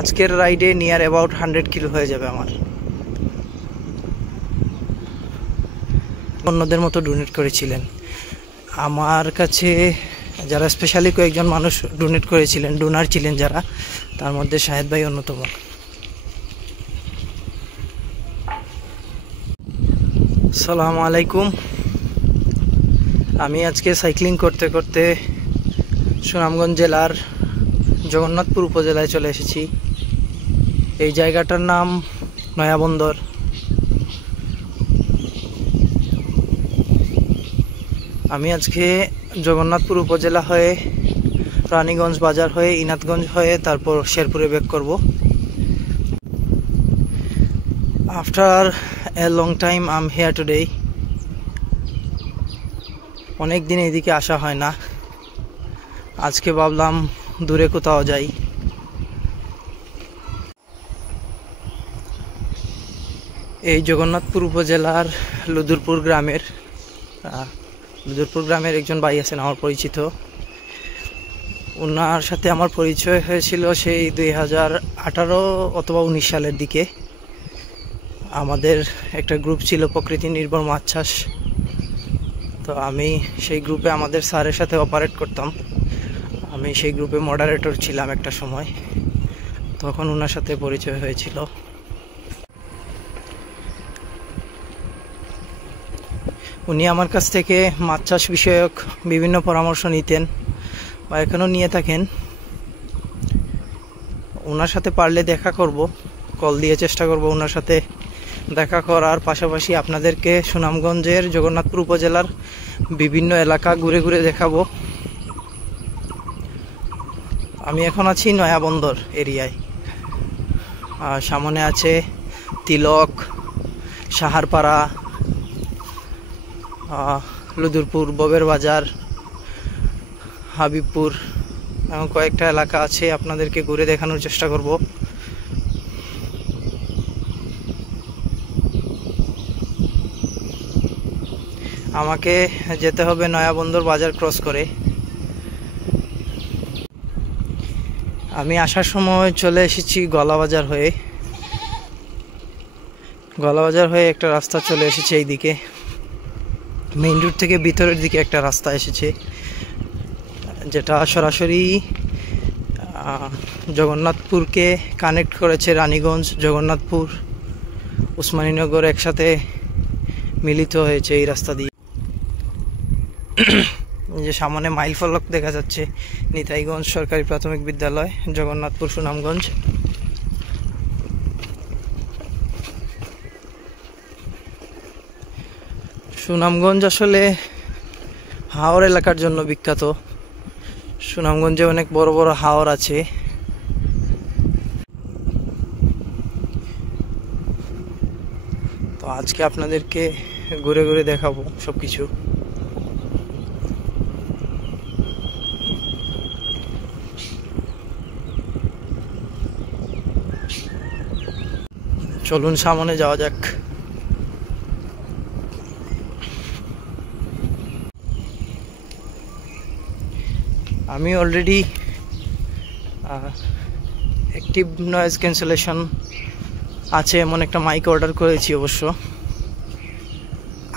আজকের রাইডে near about 100 কিলো হয়ে যাবে আমার। অন্যদের মতো ডোনেট করেছিলেন আমার কাছে, যারা স্পেশালি কয়েকজন মানুষ ডোনেট করেছিলেন, ডোনার ছিলেন যারা, তার মধ্যে শাহেদ ভাই অন্যতম। আসসালামু আলাইকুম। আমি আজকে সাইক্লিং করতে করতে সুনামগঞ্জ জেলার জগন্নাথপুর উপজেলায় চলে এসেছি। এই জায়গাটার নাম নয়াবন্দর। আমি আজকে জগন্নাথপুর উপজেলা হয়ে রানীগঞ্জ বাজার হয়ে ইনাতগঞ্জ হয়ে তারপর শেরপুরে ব্যাক করব। After a long time I am here today. অনেক দিন এদিকে আসা হয় না, আজকে ভাবলাম দূরে কোথাও যাই। এই জগন্নাথপুর উপজেলার লুদুরপুর গ্রামের একজন ভাই আছেন আমার পরিচিত। ওনার সাথে আমার পরিচয় হয়েছিল সেই 2018 অথবা 19 সালের দিকে। আমাদের একটা গ্রুপ ছিল প্রকৃতি নির্ভর মাছ চাষ। তো আমি সেই গ্রুপে আমাদের স্যারের সাথে অপারেট করতাম। আমি সেই গ্রুপে মডারেটর ছিলাম একটা সময়, তখন ওনার সাথে পরিচয় হয়েছিল। উনি আমার কাছ থেকে মাছ চাষ বিষয়ক বিভিন্ন পরামর্শ নিতেন বা এখনও নিয়ে থাকেন। ওনার সাথে পারলে দেখা করব, কল দিয়ে চেষ্টা করব ওনার সাথে দেখা করার পাশাপাশি আপনাদেরকে সুনামগঞ্জের জগন্নাথপুর উপজেলার বিভিন্ন এলাকা ঘুরে ঘুরে দেখাবো। আমি এখন আছি নয়াবন্দর এরিয়ায়। সামনে আছে তিলক, সাহারপাড়া, লুদুরপুর, ববের বাজার, হাবিবপুর, এমন কয়েকটা এলাকা আছে। আপনাদেরকে ঘুরে দেখানোর চেষ্টা করব। আমাকে যেতে হবে নয়াবন্দর বাজার ক্রস করে। আমি আসার সময় চলে এসেছি গলাবাজার হয়ে একটা রাস্তা চলে এসেছে এইদিকে। মেইন রোড থেকে ভিতরের দিকে একটা রাস্তা এসেছে, যেটা সরাসরি জগন্নাথপুরকে কানেক্ট করেছে। রানীগঞ্জ, জগন্নাথপুর, উসমানীনগর একসাথে মিলিত হয়েছে এই রাস্তা দিয়ে। যে সামনে মাইল ফলক দেখা যাচ্ছে, নিতাইগঞ্জ সরকারি প্রাথমিক বিদ্যালয়, জগন্নাথপুর, সুনামগঞ্জ। সুনামগঞ্জ আসলে হাওর এলাকার জন্য বিখ্যাত। সুনামগঞ্জে অনেক বড় বড় হাওর আছে। তো আজকে আপনাদেরকে ঘুরে ঘুরে দেখাবো সবকিছু। চলুন সামনে যাওয়া যাক। আমি অলরেডি অ্যাক্টিভ নয়েজ ক্যান্সেলেশন আছে এমন একটা মাইক অর্ডার করেছি। অবশ্য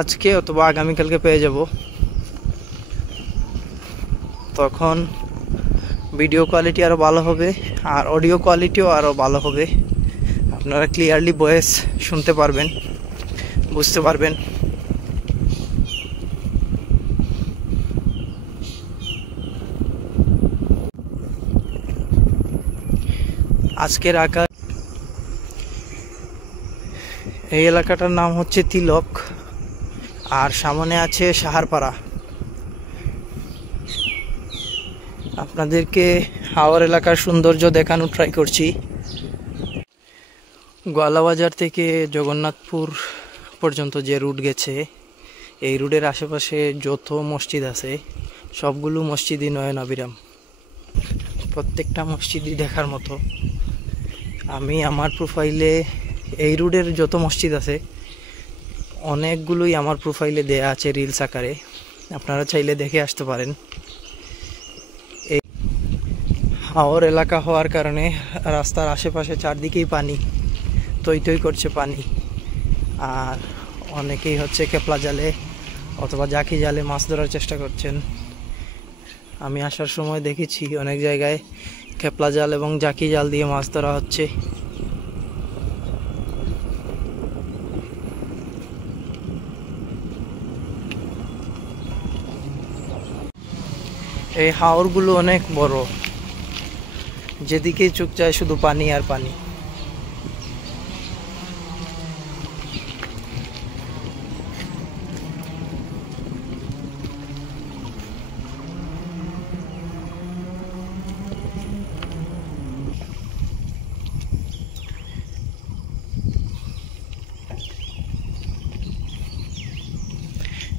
আজকে অথবা আগামীকালকে পেয়ে যাব। তখন ভিডিও কোয়ালিটি আরও ভালো হবে আর অডিও কোয়ালিটিও আরও ভালো হবে। আপনারা ক্লিয়ারলি ভয়েস শুনতে পারবেন, বুঝতে পারবেন। আজকের আকাশ, এই এলাকাটার নাম হচ্ছে তিলক, আর সামনে আছে সাহারপাড়া। আপনাদেরকে হাওর এলাকার সৌন্দর্য দেখানোর ট্রাই করছি। গোয়ালাবাজার থেকে জগন্নাথপুর পর্যন্ত যে রুট গেছে, এই রুটের আশেপাশে যত মসজিদ আছে সবগুলো মসজিদই নয়নাভিরাম। প্রত্যেকটা মসজিদই দেখার মতো। আমি আমার প্রোফাইলে এই রুটের যত মসজিদ আছে অনেকগুলোই আমার প্রোফাইলে দেয়া আছে রিলস আকারে, আপনারা চাইলে দেখে আসতে পারেন। এই হাওর এলাকা হওয়ার কারণে রাস্তার আশেপাশে চারদিকেই পানি, টই টই করছে পানি। আর অনেকেই হচ্ছে খেপলা জালে অথবা জাকি জালে মাছ ধরার চেষ্টা করছেন। আমি আসার সময় দেখেছি অনেক জায়গায় খেপলা জাল এবং জাকি জাল দিয়ে মাছ ধরা হচ্ছে। এই হাওরগুলো অনেক বড়, যেদিকেই চোখ যায় শুধু পানি আর পানি।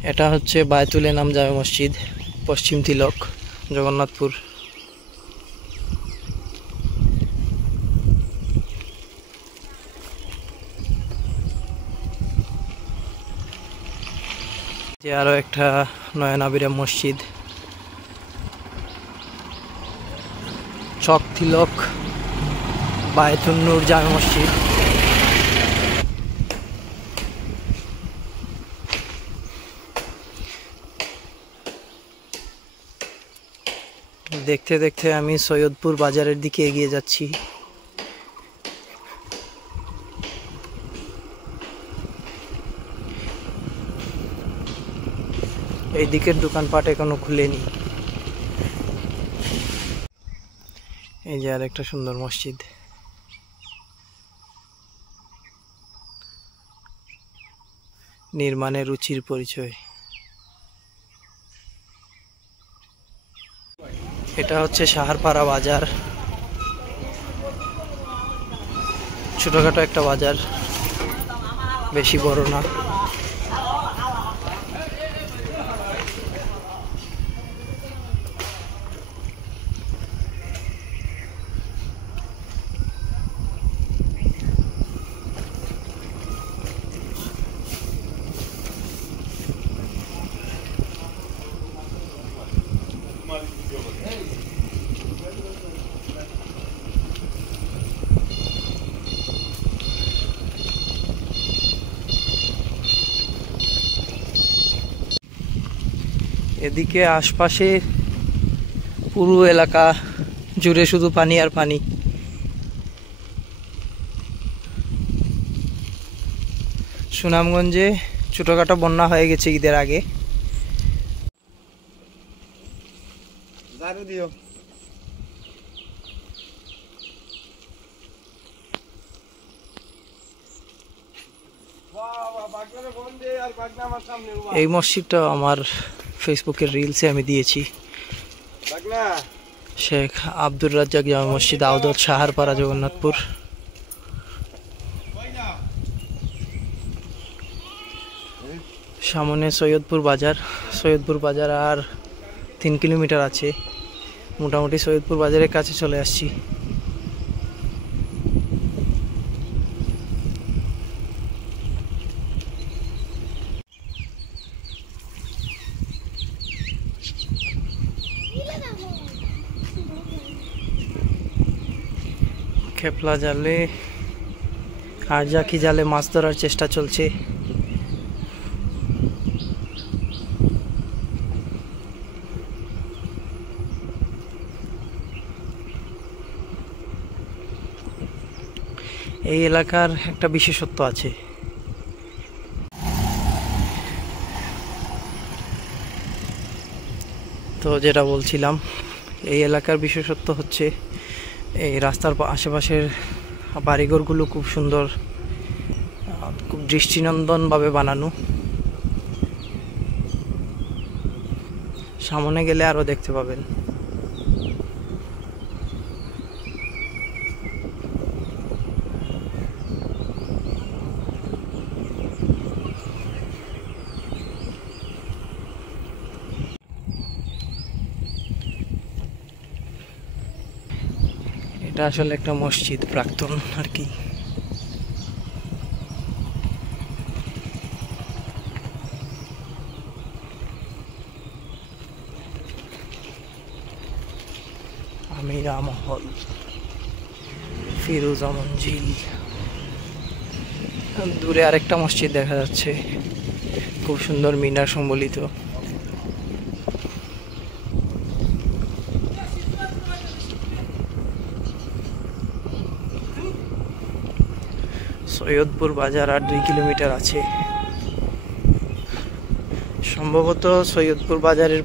এটা হচ্ছে বায়তুল এনাম জামে মসজিদ, পশ্চিম তিলক, জগন্নাথপুর। যে আরো একটা নয়নাবিরাম মসজিদ, চক তিলক বায়তুল নূর জামে মসজিদ। দেখতে দেখতে আমি সৈয়দপুর বাজারের দিকে এগিয়ে যাচ্ছি। এই দিকের দোকানপাট এখনো খুলেনি। এই যে আর একটা সুন্দর মসজিদ। নির্মাণের রুচির পরিচয়। এটা হচ্ছে সাহারপাড়া বাজার, ছোটখাটো একটা বাজার, বেশি বড় না। এদিকে আশপাশে পুরো এলাকা জুড়ে শুধু পানি আর পানি। সুনামগঞ্জে ছোটখাটো বন্যা হয়ে গেছে ঈদের আগে। এই মসজিদটা আমার ফেসবুকের রিলসে আমি দিয়েছি। শেখ আব্দুর রাজ্জাক জামে মসজিদ, আওদত, সাহারপাড়া, জগন্নাথপুর। সামনে সৈয়দপুর বাজার। সৈয়দপুর বাজার আর 3 কিলোমিটার আছে। মোটামুটি সৈয়দপুর বাজারের কাছে চলে আসছি। খেপলা জালে আর জাকি জালে মাছ ধরার চেষ্টা চলছে। এই এলাকার একটা বিশেষত্ব আছে। তো যেটা বলছিলাম, এই এলাকার বিশেষত্ব হচ্ছে এই রাস্তার আশেপাশের বাড়িঘরগুলো খুব সুন্দর, খুব দৃষ্টিনন্দনভাবে বানানো। সামনে গেলে আরো দেখতে পাবেন। এটা আসলে একটা মসজিদ, প্রাক্তন আর কি। আমি রাম মহল, ফিরোজা মঞ্জিল। দূরে আরেকটা মসজিদ দেখা যাচ্ছে, খুব সুন্দর মিনার সম্বলিত। সৈয়দপুর বাজার আর 2 কিলোমিটার আছে। সম্ভবত সৈয়দপুর বাজারের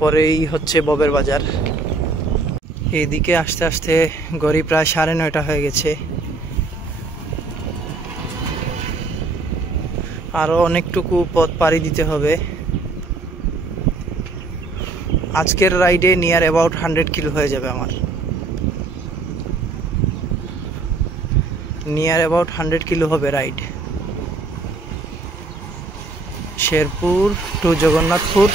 পরেই হচ্ছে ববের বাজার। এইদিকে আসতে আসতে ঘড়ি প্রায় 9:30 হয়ে গেছে। আরো অনেকটুকু পথ পাড়ি দিতে হবে। আজকের রাইডে নিয়ার অ্যাবাউট 100 কিলো হয়ে যাবে আমার। নিয়ার অ্যাবাউট 100 কিলো হবে রাইড। শেরপুর টু জগন্নাথপুর,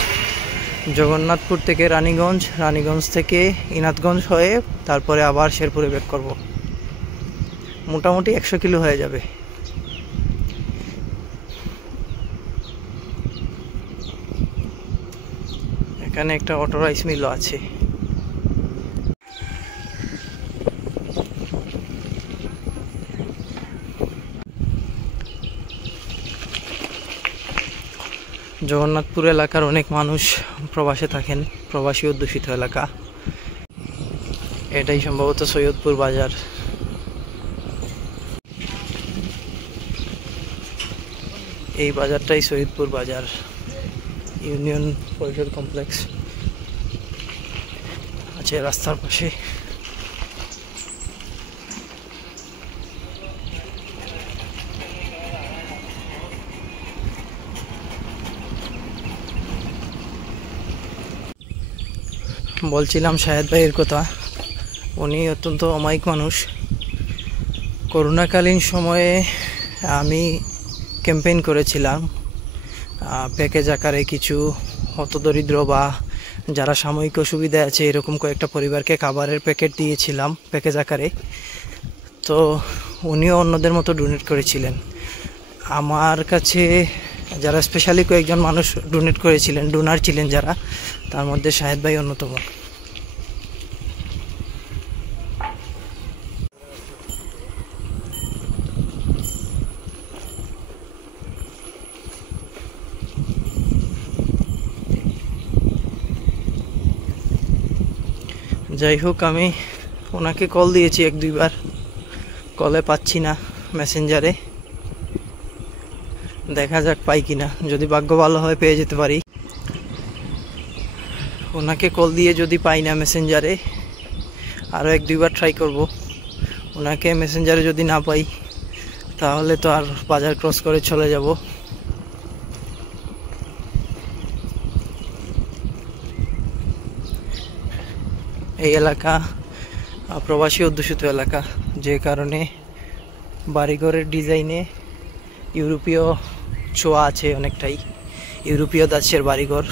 জগন্নাথপুর থেকে রানীগঞ্জ, রানীগঞ্জ থেকে ইনাতগঞ্জ হয়ে তারপরে আবার শেরপুরে ব্যাক করব। মোটামুটি 100 কিলো হয়ে যাবে। এখানে একটা অটো রাইস মিলও আছে। জগন্নাথপুর এলাকার অনেক মানুষ প্রবাসে থাকেন, প্রবাসী অধ্যুষিত এলাকা। এটাই সম্ভবত সৈয়দপুর বাজার। এই বাজারটাই সৈয়দপুর বাজার। ইউনিয়ন পরিষদ কমপ্লেক্স আছে রাস্তার পাশে। বলছিলাম শাহেদ ভাইয়ের কথা, উনি অত্যন্ত অমায়িক মানুষ। করোনাকালীন সময়ে আমি ক্যাম্পেইন করেছিলাম প্যাকেজ আকারে কিছু হতদরিদ্র বা যারা সাময়িক অসুবিধা আছে এরকম কয়েকটা পরিবারকে খাবারের প্যাকেট দিয়েছিলাম প্যাকেজ আকারে। তো উনিও অন্যদের মতো ডোনেট করেছিলেন। আমার কাছে যারা স্পেশালি কয়েকজন মানুষ ডোনেট করেছিলেন, ডোনার ছিলেন যারা, তার মধ্যে শাহেদ ভাই অন্যতম। যাই হোক, আমি ওনাকে কল দিয়েছি 1-2 বার, কলে পাচ্ছি না মেসেঞ্জারে। দেখা যাক পাই কিনা, যদি ভাগ্য ভালো হয় পেয়ে যেতে পারি। ওনাকে কল দিয়ে যদি পাই না মেসেঞ্জারে, আরও 1-2 বার ট্রাই করব। ওনাকে মেসেঞ্জারে যদি না পাই তাহলে তো আর বাজার ক্রস করে চলে যাব। এই এলাকা প্রবাসী অধ্যুষিত এলাকা, যে কারণে বাড়িঘরের ডিজাইনে ইউরোপীয় ছোঁয়া আছে অনেকটাই। ইউরোপীয় দাসের বাড়িঘর,